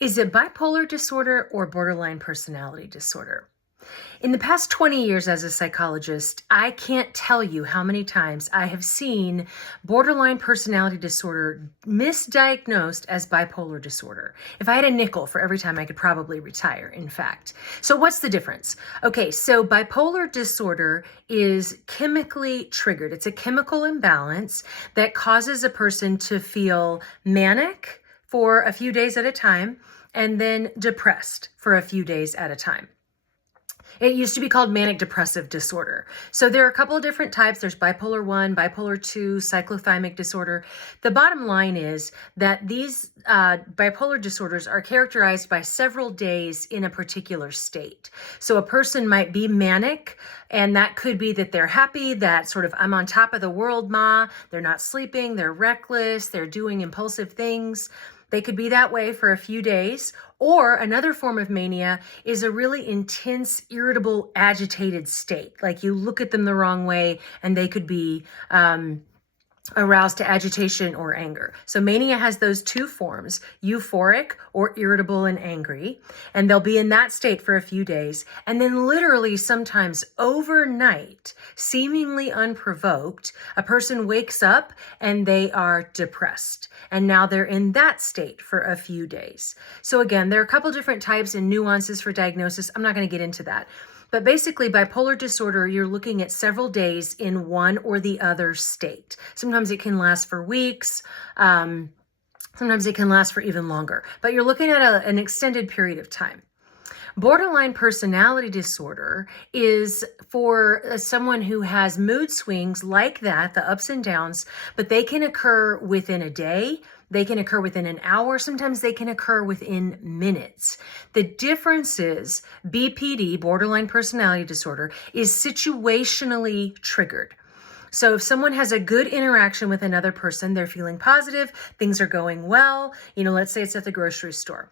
Is it bipolar disorder or borderline personality disorder? In the past 20 years as a psychologist, I can't tell you how many times I have seen borderline personality disorder misdiagnosed as bipolar disorder. If I had a nickel for every time, I could probably retire, in fact. So what's the difference? Okay, so bipolar disorder is chemically triggered. It's a chemical imbalance that causes a person to feel manic for a few days at a time and then depressed for a few days at a time. It used to be called manic depressive disorder. So there are a couple of different types. There's bipolar 1, bipolar 2, cyclothymic disorder. The bottom line is that these bipolar disorders are characterized by several days in a particular state. So a person might be manic, and that could be that they're happy, that sort of I'm on top of the world, ma. They're not sleeping, they're reckless, they're doing impulsive things. They could be that way for a few days. Or another form of mania is a really intense, irritable, agitated state. Like you look at them the wrong way and they could be aroused to agitation or anger. So mania has those two forms, euphoric or irritable and angry, and they'll be in that state for a few days. And then literally sometimes overnight, seemingly unprovoked, a person wakes up and they are depressed. And now they're in that state for a few days. So again, there are a couple different types and nuances for diagnosis. I'm not going to get into that. But basically, bipolar disorder, you're looking at several days in one or the other state. Sometimes it can last for weeks. Sometimes it can last for even longer. But you're looking at an extended period of time. Borderline personality disorder is for someone who has mood swings like that, the ups and downs, but they can occur within a day. They can occur within an hour. Sometimes they can occur within minutes. The difference is BPD, borderline personality disorder, is situationally triggered. So if someone has a good interaction with another person, they're feeling positive, things are going well. Let's say it's at the grocery store.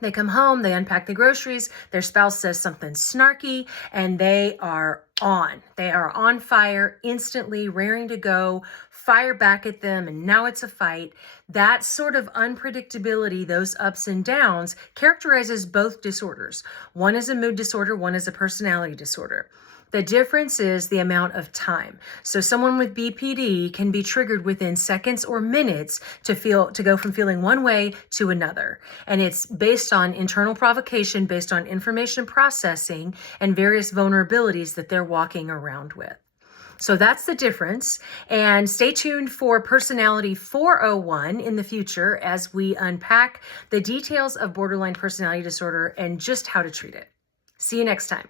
They come home, they unpack the groceries, their spouse says something snarky, and they are on. They are on fire, instantly raring to go, fire back at them, and now it's a fight. That sort of unpredictability, those ups and downs, characterizes both disorders. One is a mood disorder, one is a personality disorder. The difference is the amount of time. So someone with BPD can be triggered within seconds or minutes to go from feeling one way to another. And it's based on internal provocation, based on information processing and various vulnerabilities that they're walking around with. So that's the difference. And stay tuned for Personality 401 in the future as we unpack the details of borderline personality disorder and just how to treat it. See you next time.